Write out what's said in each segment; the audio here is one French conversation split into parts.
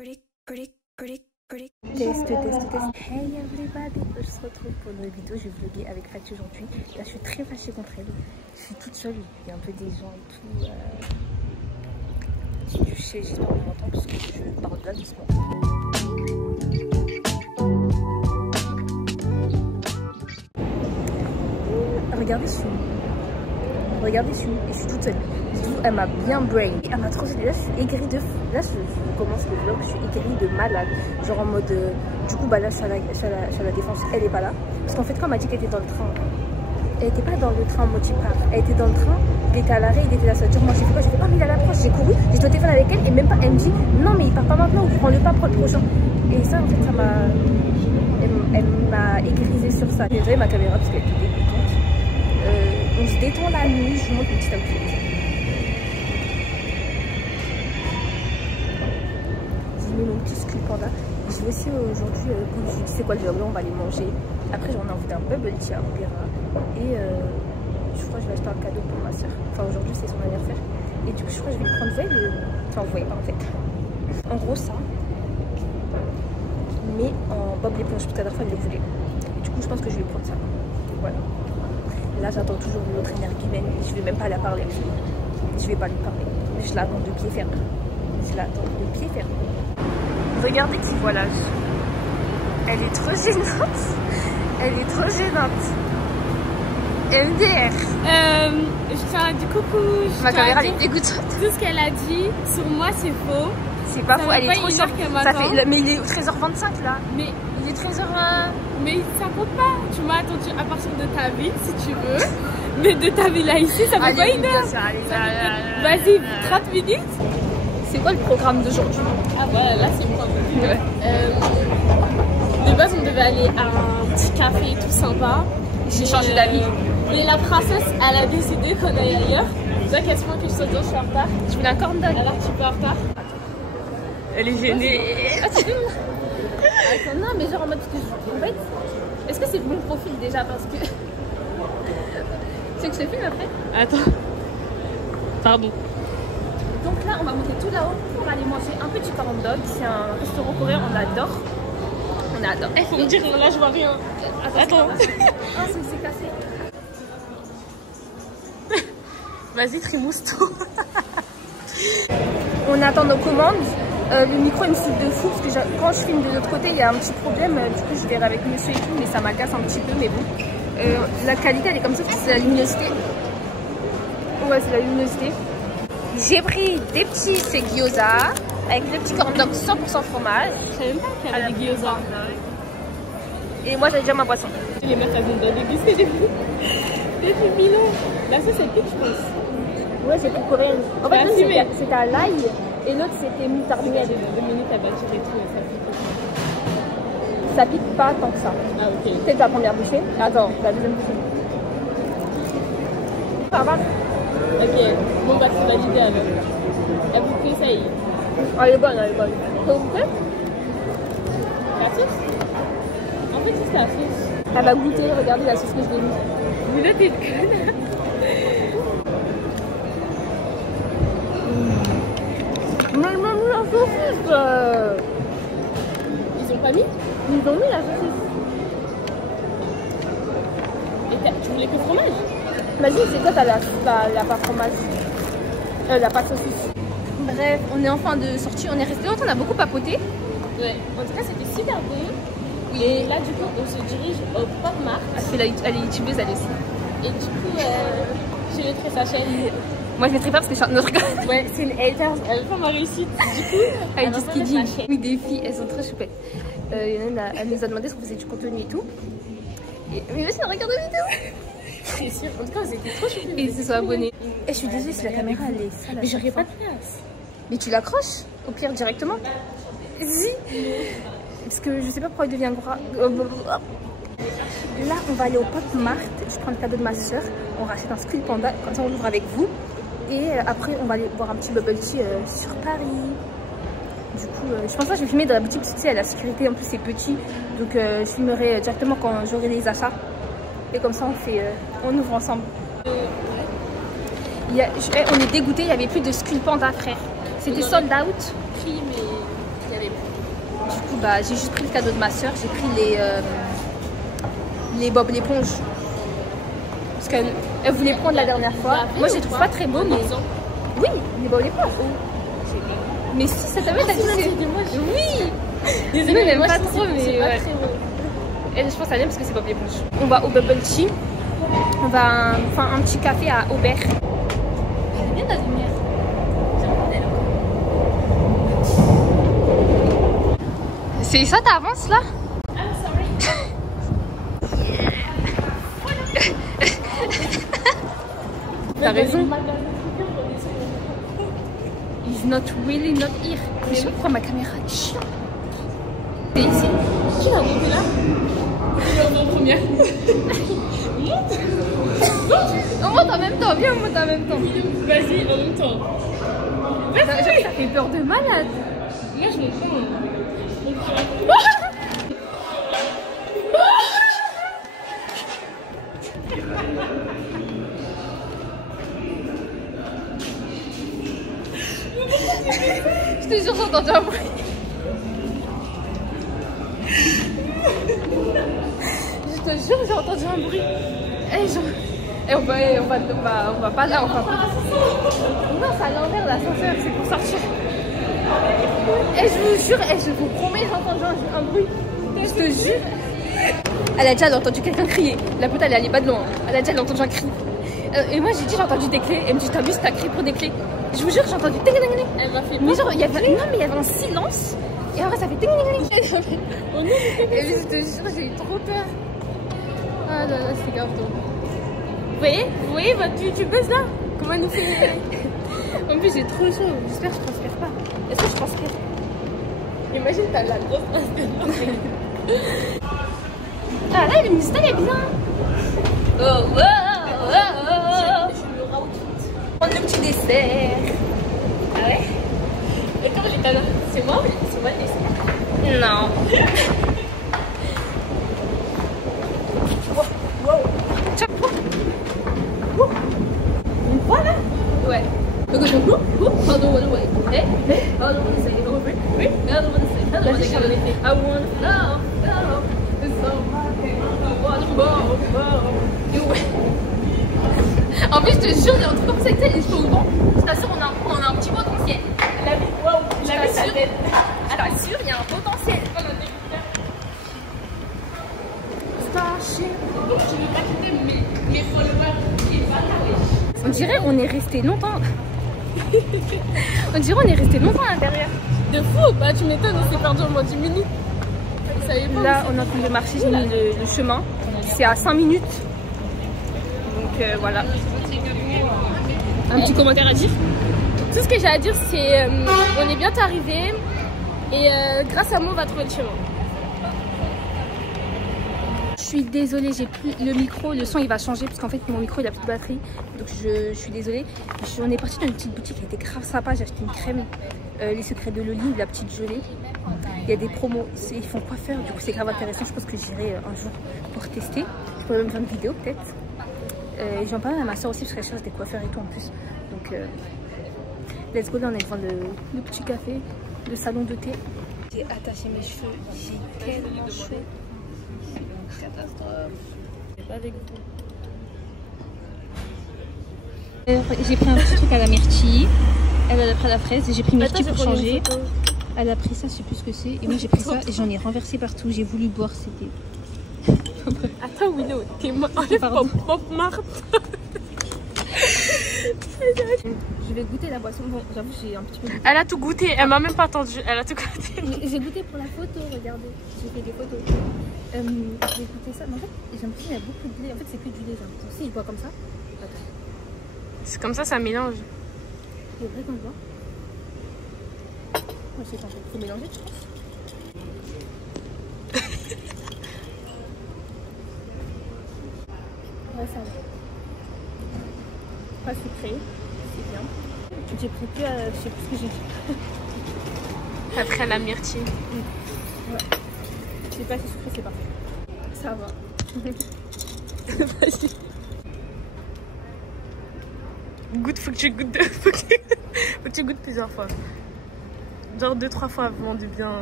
Test. Hey everybody, je se retrouve pour une vidéo. Je vais vlogger avec Fatih aujourd'hui. Là, je suis très fâchée contre elle. Je suis toute seule. Il y a un peu des gens et tout. J'espère qu'on m'entend parce que je parle là doucement. Regardez celui. Regardez celui. Et je suis toute seule. Elle m'a bien brain. Elle m'a trop gênée. Là, je suis aigrie de fou. Là, je commence le vlog. Je suis aigrie de malade. Genre en mode. Du coup, bah là, sur la défense, elle est pas là. Parce qu'en fait, quand elle m'a dit qu'elle était dans le train, elle était pas dans le train en mode part. Elle était dans le train. Il était à l'arrêt. Il était là. Ça veut dire, moi, j'ai fait quoi? J'ai fait, oh, mais il a l'approche. J'ai couru. J'ai au téléphone avec elle. Et même pas. Elle me dit, non, mais il part pas maintenant. Prends-le pas pour le prochain. Et ça, en fait, ça m'a. Elle m'a aigrisée sur ça. J'ai viré ma caméra parce qu'elle était dégoûtante. On se détend la nuit. Je vous montre une petite outfit. Mon petit sculpt panda. Je vais aussi aujourd'hui, comme je dis, c'est quoi le job là, on va les manger. Après, j'en ai envie d'un bubble tea à Opéra. Et je crois que je vais acheter un cadeau pour ma soeur. Enfin, aujourd'hui, c'est son anniversaire. Et du coup, je crois que je vais le prendre. Vous voyez, enfin, vous voyez pas en fait. En gros, ça. Mais en Bob l'éponge, parce qu'à la dernière fois, elle le voulait. Et du coup, je pense que je vais prendre ça. Voilà. Là, j'attends toujours une autre énergumène. Et je vais même pas la parler. Je vais pas lui parler. Je l'attends de pied ferme. Je l'attends de pied ferme. Regardez qui voit l'âge. Elle est trop gênante. Elle est trop gênante. MDR. Je tiens à dire coucou. Ma caméra elle est dégoûtante. Tout ce qu'elle a dit sur moi c'est faux. C'est pas faux, elle est trop chiante. Mais il est 13h25 là. Mais il est 13h. Mais ça compte pas. Tu m'as attendu à partir de ta ville si tu veux. Mais de ta ville là ici, ça fait pas une heure. Vas-y, 30 minutes. C'est quoi le programme d'aujourd'hui? Ah voilà, là c'est le programme. De base on devait aller à un petit café tout sympa. J'ai changé d'avis. Mais la princesse elle a décidé qu'on aille ailleurs. Donc elle se que je saute, je suis en retard. Je voulais un corn dog. Alors tu peux en retard. Elle est gênée. Ah c'est tout. Attends, non mais genre en mode en fait, est-ce que c'est mon profil déjà parce que... Tu sais que je te filme après? Attends. Pardon. Donc là, on va monter tout là-haut pour aller manger un petit corn dog. C'est un restaurant coréen, on adore. On adore. Il faut me dire, là je vois rien. Attends. Ah, c'est cassé. Vas-y, trimousse tout. On attend nos commandes. Le micro il me saoule de fou parce que quand je filme de l'autre côté, il y a un petit problème. Du coup, je verrai avec monsieur et tout, mais ça m'agace un petit peu. Mais bon, la qualité elle est comme ça parce que c'est la luminosité. Ouais, c'est la luminosité. J'ai pris des petits gyoza avec le petit corn dog 100% fromage. Je savais même pas qu'il y avait des gyoza. Et moi j'ai déjà ma boisson. Les mecs elles ont déguisé des pilons. La sauce elle pique je pense. Ouais, c'est plus coréenne. En fait c'était à l'ail et l'autre c'était moutarde miel. 2 minutes à bâtir et tout, ça pique. Ça pique pas tant que ça. Ah ok. C'est ta première bouchée. Attends, la deuxième bouchée. Ça va. Ok, bon bah c'est validé alors. Elle vous plaît, ça y est. Elle est bonne, elle est bonne. Ça vous plaît? La sauce? En fait c'est la sauce. Elle va goûter, regardez la sauce que je l'ai mise. Vous êtes une conne. Mais ils m'ont mis la saucisse. Ils ont pas mis? Ils ont mis la saucisse. Et tu voulais que fromage? Vas-y, c'est quoi t'as la pâte fromage? La pâte saucisse. Bref, on est en fin de sortie. On est resté longtemps, on a beaucoup papoté. Ouais, en tout cas c'était super bon. Oui. Et là du coup on se dirige au Pop Mart. Elle est youtubeuse elle aussi. Et du coup je mettrai sa chaîne. Moi je mettrai pas parce que je suis notre gars. Ouais, c'est une hater, elle veut pas ma réussite. Du coup, elle dit ce qu'il dit. Oui, des filles, elles sont trop chouettes. Elle nous a demandé si on faisait du contenu et tout. Mais aussi on regarde la vidéo. C'est sûr, en tout cas, vous étiez trop chouettes. Et ils se sont abonnés. Et je suis désolée si la caméra elle est sale. Mais j'aurais pas de place. Mais tu l'accroches au pire directement. Si. Parce que je sais pas pourquoi il devient gras. Là, on va aller au Pop Mart. Je prends le cadeau de ma soeur. On rachète un sculpt panda. Comme ça, on l'ouvre avec vous. Et après, on va aller boire un petit bubble tea sur Paris. Du coup, je pense pas que je vais filmer dans la boutique. Tu sais, la sécurité en plus c'est petit. Donc, je filmerai directement quand j'aurai les achats. Et comme ça, on ouvre ensemble. On est dégoûté, il n'y avait plus de sculpt panda, frère. C'était sold out. Mais il y avait bah, j'ai juste pris le cadeau de ma soeur. J'ai pris les Bob l'éponge. Parce qu'elle voulait prendre la dernière fois. Moi, je les trouve pas très beaux, mais... Oui, les Bob l'éponge. Mais si, ça t'avait dit c'est... Oui. Mais moi, pas trop, mais... Ouais. Et je pense à elle parce que c'est Bob l'éponge. On va au Bubble Tea. On va faire un petit café à Aubert. J'aime bien ta lumière. C'est ça, t'avances là? Ah, sorry. T'as raison. He's not really not here. Mais je sais pas pourquoi ma caméra est chiante. C'est ici. Qui l'a monté là? Il est en première. Monte. On monte en même temps, viens, on monte en même temps. Vas-y, en même temps. Ça fait peur de malade. Moi, je me prends. Je te jure, j'ai entendu un bruit. Je te jure, j'ai entendu un bruit. Et on va pas là, on va pas. Non, c'est à l'envers l'ascenseur, c'est pour sortir. Et je vous jure, je vous promets, j'ai entendu un bruit. Je te jure. Elle a déjà entendu quelqu'un crier. La pote, elle est allée pas de loin. Elle a déjà entendu un cri. Et moi, j'ai dit, j'ai entendu des clés. Elle me dit, t'as vu, t'as crié pour des clés. Je vous jure, j'ai entendu. Elle m'a fait mais genre, il y avait... Non, mais il y avait un silence. Et après, ça fait. Et je te jure, j'ai eu trop peur. Ah là là, c'est grave drôle. Vous voyez votre youtubeuse là? Comment elle nous fait? En plus, j'ai trop chaud. J'espère que je transpire pas. Est-ce que je transpire? Imagine, t'as la grosse transpiration. Ah là, le mystère est bien. Oh, oh, oh, oh. Prendre le petit dessert. Ah ouais? Et quand elle est là, c'est moi le dessert? Non. Wow. Chaque fois. Une fois là? Ouais. Donc je me pardon, hey, I don't want to say it over. Oui, I don't want to say it. I don't want to say it. I want to love. It's so en plus, je te jure, il y a un truc comme ça, ils sont bons. Je t'assure, on a un petit potentiel. La vie, waouh, la vie, sa tête. Je t'assure, il y a un potentiel. Starship. Donc, je ne veux pas quitter mes followers. On dirait on est resté longtemps. On dirait on est resté longtemps à l'intérieur. De fou, bah tu m'étonnes, on s'est perdu au moins 10 minutes. Là, on est en train de marcher, j'ai mis le chemin. C'est à 5 minutes. Donc voilà. Un petit commentaire à dire? Tout ce que j'ai à dire, c'est on est bientôt arrivé et grâce à moi, on va trouver le chemin. Je suis désolée, j'ai plus le micro, le son il va changer parce qu'en fait mon micro il a plus de batterie. Donc je suis désolée. On est parti dans une petite boutique qui était grave sympa. J'ai acheté une crème, les secrets de Loli, la petite gelée. Il y a des promos, ils font coiffeur, du coup c'est grave intéressant. Je pense que j'irai un jour pour tester. Je pourrais même faire une vidéo peut-être. J'en parle à ma soeur aussi parce qu'elle cherche des coiffeurs et tout en plus. Donc let's go, là on est devant le petit café, le salon de thé. J'ai attaché mes cheveux, j'ai tellement chaud. Catastrophe. Pas avec vous. J'ai pris un petit truc à la myrtille. Elle a pris la fraise et j'ai pris myrtille pour changer. Elle a pris ça, je sais plus ce que c'est. Et moi j'ai pris ça et j'en ai renversé partout. J'ai voulu boire, c'était. Attends Willow, t'es Pop Mart. Je vais goûter la boisson. Bon, j'avoue, j'ai un petit peu goûté. Elle a tout goûté, elle m'a même pas attendu. Elle a tout goûté. J'ai goûté pour la photo, regardez. J'ai fait des photos. J'ai goûté ça. Mais en fait, j'ai l'impression qu'il y a beaucoup de lait. En fait, c'est que du lait, j'ai l'impression. Si je bois comme ça. Attends. C'est comme ça mélange. C'est vrai qu'on le boit. Moi, je sais pas, faut mélanger, je pense. Ouais, ça va. Pas sucré, c'est bien. J'ai pris que, je sais plus ce que j'ai fait. Après la myrtille. Ouais. C'est pas assez sucré, c'est parfait. Ça va. Vas-y. Goûte, faut que tu goûtes faut que tu goûtes plusieurs fois. Genre 2-3 fois avant de bien.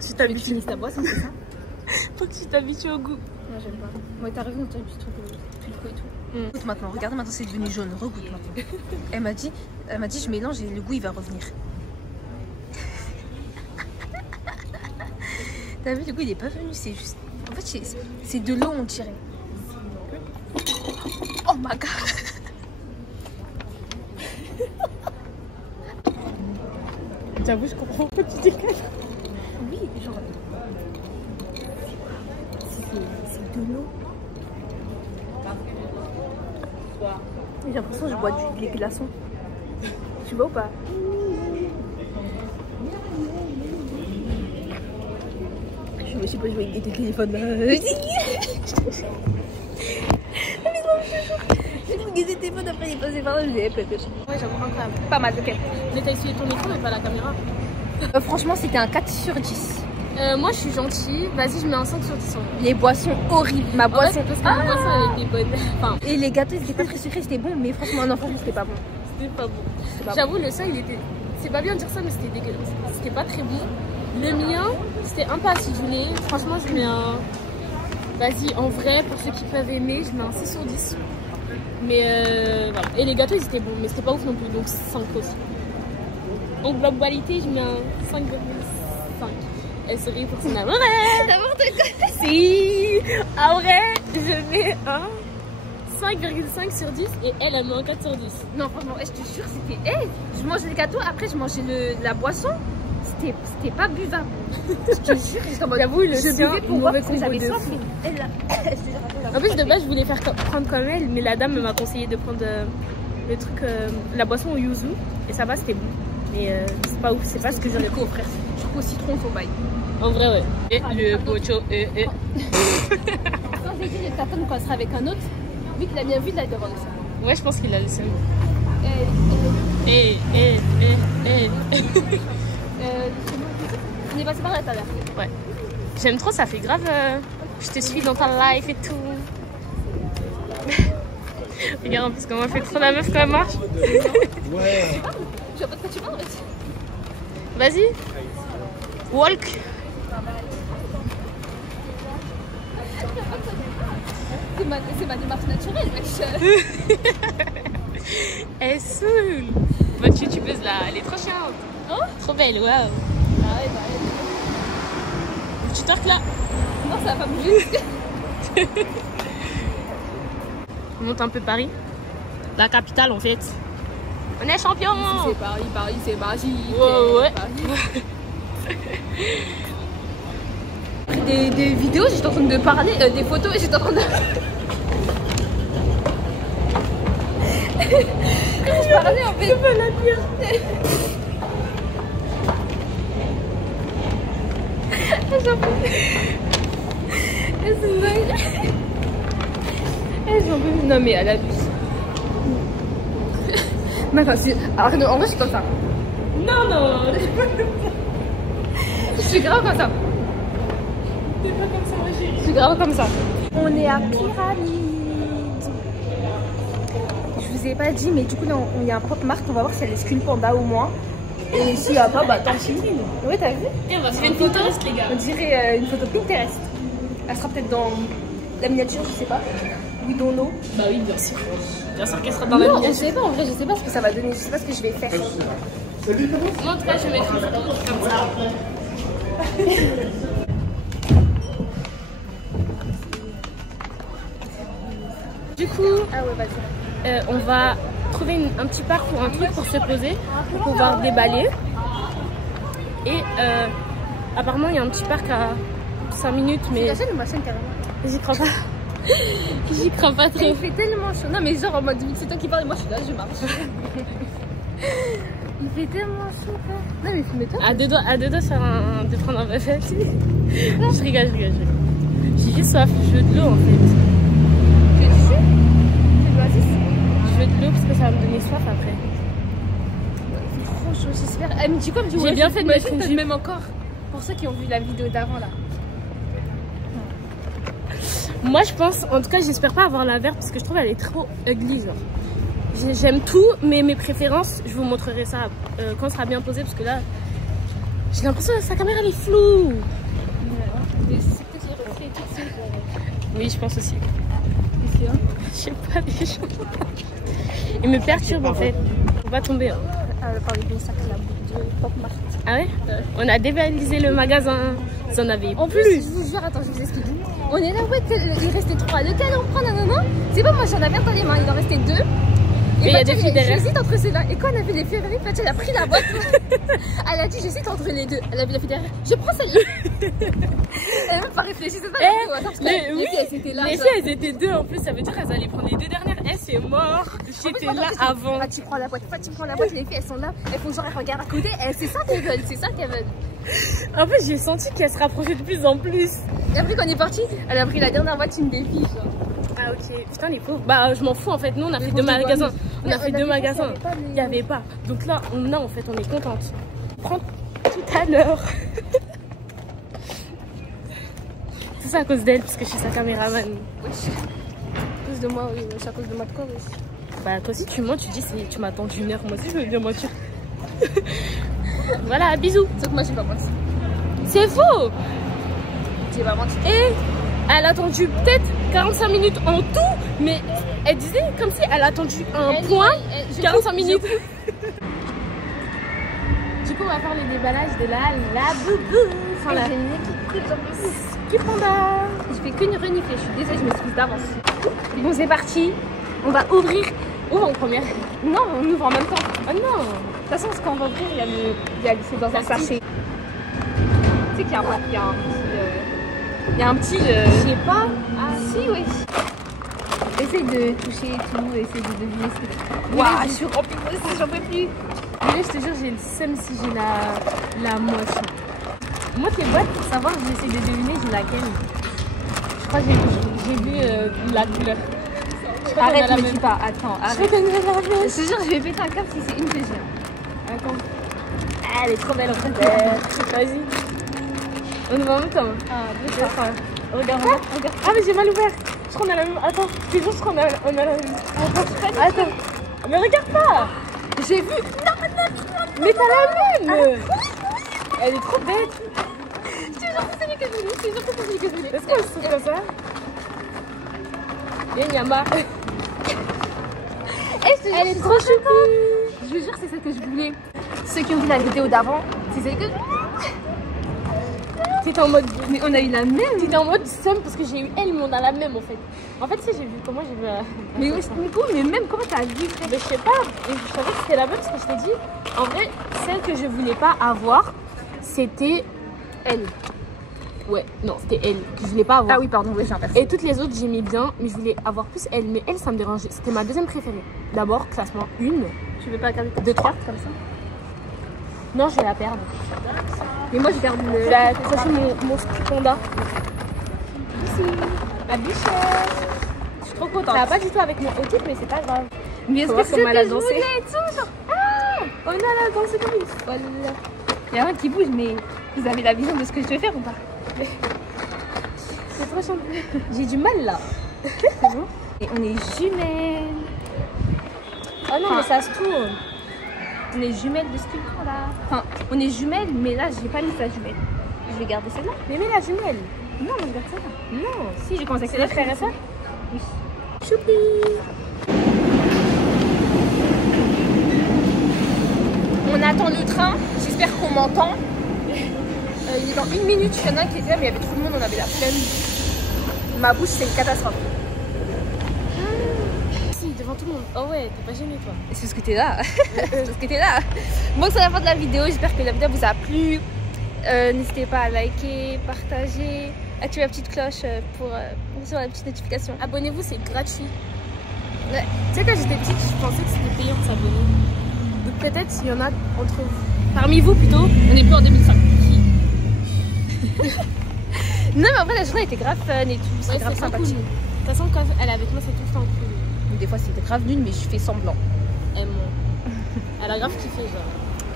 Tu t'habitues. Tu finisses ta boisson, c'est ça? Faut que tu t'habitues au goût. Non, j'aime pas. Ouais, t'as raison, t'as vu ce truc et tout. Écoute maintenant, regarde maintenant, c'est devenu jaune. Regoute maintenant. Elle m'a dit, je mélange et le goût il va revenir. T'as vu, le goût il est pas venu, c'est juste. En fait, c'est de l'eau, on dirait. Oh my god! J'avoue, je comprends pas, tu décales. Oui, genre. C'est de l'eau. J'ai l'impression que je bois des glaçons. Tu vois ou pas? Je sais pas jouer avec des téléphones là. J'ai pris des téléphones après il est passé par là, je l'ai pété. Ouais, j'avoue, incroyable. Pas mal, ok. Mais t'as essuyé ton écran, mais pas la caméra. Franchement, c'était un 4 sur 10. Moi, je suis gentille. Vas-y, je mets un 5 sur 10. Les boissons horribles. Ma boisson. Parce que ma boisson, elle était bonne. Enfin, et les gâteaux, ils étaient pas très sucrés, c'était bon, mais franchement, non, franchement, c'était pas bon. C'était pas bon. J'avoue, le sien, il était. C'est pas bien de dire ça, mais c'était dégueulasse. C'était pas très bon. Le mien, c'était un peu acidulé. Franchement, je mets un. Vas-y, en vrai, pour ceux qui peuvent aimer, je mets un 6 sur 10. Mais voilà. Et les gâteaux, ils étaient bons, mais c'était pas ouf non plus, donc 5 aussi. En globalité, je mets un 5,5. Elle sourit pour son amour. N'importe quoi. Si. En vrai, je mets un 5,5 sur 10 et elle met un 4 sur 10. Non, franchement, je te jure, c'était. Je mangeais le gâteau, après je mangeais la boisson. C'était pas buvable. Je te jure, j'étais en mode. J'avoue, le je buvais pour voir parce que j'avais soif. En plus, de base, je voulais faire prendre comme elle, mais la dame m'a conseillé de prendre le truc, la boisson au yuzu. Et ça va, c'était bon. Mais c'est pas ouf, c'est pas ce que j'aurais pu offrir. Choco au citron, faut bail. En vrai, ouais. Et le pocho, Quand j'ai dit les personnes quand elle sera avec un autre, vu qu'il a bien vu, là, il doit avoir le seum. Ouais, je pense qu'il a le seum. On est passé par là tout à l'heure. Ouais. J'aime trop, ça fait grave. Je te suis dans ta life et tout. Regarde en plus comment elle fait trop la meuf quand elle marche. Ouais. Je vois pas de quoi tu parles. Vas-y. Walk. C'est ma démarche naturelle, wesh. Elle saoule. Votre youtubeuse là, elle est trop chiante. Oh, trop belle, waouh. Ah ouais, bah elle. Tu torques là? Non, ça va pas bouger. On monte un peu Paris. La capitale en fait. On est champion. C'est Paris, Paris c'est magique. Oh, ouais. Des vidéos, j'étais en train de parler, des photos, et j'étais en train de... Je parlais en fait. Je peux la dire. J'en peux plus. Non mais elle abuse. Non, alors non, en vrai je suis comme ça. Non. Je suis grave comme ça. T'es pas comme ça, ma chérie. Je suis grave comme ça. On est à Pyramide. Je vous ai pas dit, mais du coup, il y a un propre marque. On va voir si elle est Skull Panda au moins. Et s'il n'y a pas, bah tant pis. Ouais, t'as vu? Et on va se faire une photo, les gars. On dirait une photo Pinterest. Elle sera peut-être dans la miniature, je sais pas. We don't know. Bah oui, bien sûr. Bien sûr qu'elle sera dans la miniature. Je sais pas, en vrai, je sais pas ce que ça va donner. Je sais pas ce que je vais faire. Moi, en tout cas, je vais mettre une photo comme ça. Du coup, on va trouver un petit parc ou un truc pour se poser, pour pouvoir déballer. Et apparemment, il y a un petit parc à 5 minutes, mais... La chaîne ou ma chaîne carrément? J'y crois pas. J'y crois pas trop. Il fait tellement chaud. Non mais genre en mode c'est toi qui parles et moi je suis là, je marche. Il fait tellement chaud quoi. Non mais filme-toi. À deux doigts de prendre un buffet. Je rigole. J'ai juste soif, je veux de l'eau en fait. Tu veux du jus? C'est de l'oasis? Je veux de l'eau parce que ça va me donner soif après. C'est trop chaud, j'espère. Elle me dit quoi? J'ai bien fait de mettre une jupe. Même encore. Pour ceux qui ont vu la vidéo d'avant là. Moi je pense, en tout cas j'espère pas avoir la verte parce que je trouve elle est trop ugly genre. J'aime tout mais mes préférences, je vous montrerai ça quand on sera bien posé parce que là J'ai l'impression que sa caméra elle est floue. Mais c'est peut-être le reflet tout de suite. Oui, je pense aussi. Qu'est-ce qu'il y a? Je sais pas, les gens. Il me perturbe en fait. Faut pas tomber. Hein. Par les sacs là, de Pop Mart. Ah ouais? On a dévalisé le magasin. Vous en avez En plus, je vous jure, attends, je vous explique. On est là, ouais, il restait 3. Lequel on prend, nanana? C'est pas moi, j'en avais un dans les mains, il en restait 2. Et il y a des filles derrière. J'hésite entre ceux-là. Et quand on a fait les février, Fatia, elle a pris la boîte. Elle a dit, j'hésite entre les 2. Elle a vu la fille derrière. Je prends celle-là. Elle a même pas réfléchi, c'est ça? Les filles, elles étaient 2 en plus. Ça veut dire qu'elles allaient prendre les 2 dernières. Eh, c'est mort. J'étais là avant. Ah, tu prends la boîte. Tu prends la boîte. Les filles, elles sont là. Elles font genre, elles regardent à côté. C'est ça qu'elles veulent. C'est ça qu'elles veulent. En fait, j'ai senti qu'elles se rapprochaient de plus en plus. Et après, quand on est parti, elle a pris la dernière boîte, une des filles. Ah ok, putain les pauvres. Bah je m'en fous en fait, nous on a fait 2 magasins. On a fait 2 magasins, il n'y avait pas. Donc là on a en fait, on est contente. Prends tout à l'heure. Tout ça à cause d'elle, parce que je suis sa caméraman. Oui. À cause de moi, oui, c'est à cause de moi de quoi, oui. Bah toi aussi tu mens, tu dis tu m'attends d'1 heure, moi aussi je veux bien mentir. Voilà, bisous. Sauf que moi j'ai pas menti. C'est faux. J'ai pas menti. Et elle a attendu peut-être 45 minutes en tout, mais elle disait comme si elle a attendu un point 45 minutes. Du coup, on va faire le déballage de la boubou. Enfin, j'ai une nez qui coule, j'en peux plus. Panda. Je fais qu'une renifler, je suis désolée, je m'excuse d'avance. Bon, c'est parti. On va ouvrir. Ouvre en première. Non, on ouvre en même temps. Oh non. De toute façon, quand on va ouvrir, c'est dans un sachet. Tu sais qu'il y a un petit. Je sais pas. Ah si, oui. Essaye de toucher tout, essaye de deviner ce que. Waouh, je suis remplie de aussi, j'en peux plus. Mais je te jure, j'ai le seum si j'ai la moitié. Moi, tes boîtes, pour savoir, j'essaie de deviner, j'ai laquelle. Je crois que j'ai vu la couleur. Arrête, ne me dis pas. Attends, arrête. Je te jure, je vais péter un câble si c'est une que j'ai. Attends. Ah, elle est trop belle en fait. Vas-y. On ouvre en même temps. Ah, deux, trois. Regarde. Ah, mais j'ai mal ouvert. Je crois qu'on a la même. Attends, c'est juste qu'on a la même. Attends. Mais regarde pas. J'ai vu. Non. Mais t'as la même. Elle est trop bête. Je te jure que c'est lui que je voulais. Est-ce qu'elle se trouve comme ça? Et Nyama. Elle est trop choupie. Je vous jure, c'est celle que je voulais. Ceux qui ont vu la vidéo d'avant, c'est celle que je voulais. T'étais en mode. Mais on a eu la même. T'étais en mode seum parce que j'ai eu elle, mais on a la même en fait. En fait, tu sais, j'ai vu comment j'ai vu la. Mais même comment t'as vu? Mais je sais pas. Et je savais que c'était la bonne parce que je t'ai dit. En vrai, celle que je voulais pas avoir, c'était elle. Ouais, non, c'était elle que je voulais pas avoir. Ah oui, pardon, oui, j'ai un perso. Et toutes les autres, j'aimais bien, mais je voulais avoir plus elle. Mais elle, ça me dérangeait. C'était ma deuxième préférée. D'abord, classement 1. Tu veux pas garder ta 2, 3 comme ça? Non, je vais la perdre. Mais moi, je garde Je vais accrocher mon panda. Ici. La bichette. Je suis trop contente. Ça va pas du tout avec mon outfit, mais c'est pas grave. Mais est-ce que c'est ce que je voulais et tout, genre... Ah, on a la danse comme il faut. Voilà. Il y a rien qui bouge, mais vous avez la vision de ce que je vais faire ou pas? C'est trop chiant. J'ai du mal là. C'est bon. Et on est jumelles. Oh non, mais ça se tourne. On est jumelles de ce qu'il prend là. Enfin, on est jumelles, mais là, j'ai pas mis sa jumelle. Je vais garder celle-là. Mais mets la jumelle. Non, je garde celle-là. Non. Si, j'ai commencé avec C'est notre frère et soeur? Oui. Choupi. On attend le train. J'espère qu'on m'entend. Il est dans 1 minute. Il y en a un qui était là, mais il y avait tout le monde. On avait la flemme. Ma bouche, c'est une catastrophe. Devant tout le monde. Oh ouais, t'es pas gênée toi. C'est parce que t'es là. C'est parce que t'es là. Bon, c'est la fin de la vidéo. J'espère que la vidéo vous a plu. N'hésitez pas à liker, partager, activer la petite cloche pour recevoir la petite notification. Abonnez-vous, c'est gratuit. Ouais. Tu sais, quand j'étais petite, je pensais que c'était payant de s'abonner. Donc peut-être s'il y en a entre vous. Parmi vous plutôt. On est plus en 2005. Non, mais en vrai, la journée était grave fun et tout. C'est grave sympathique. Cool. De toute façon, quand elle est avec moi, c'est tout le temps cool. Des fois c'était grave nul, mais je fais semblant. Elle a grave kiffé genre.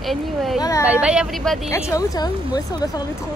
Anyway, voilà. bye bye everybody. Ciao, ciao. Moi aussi on va faire le 3.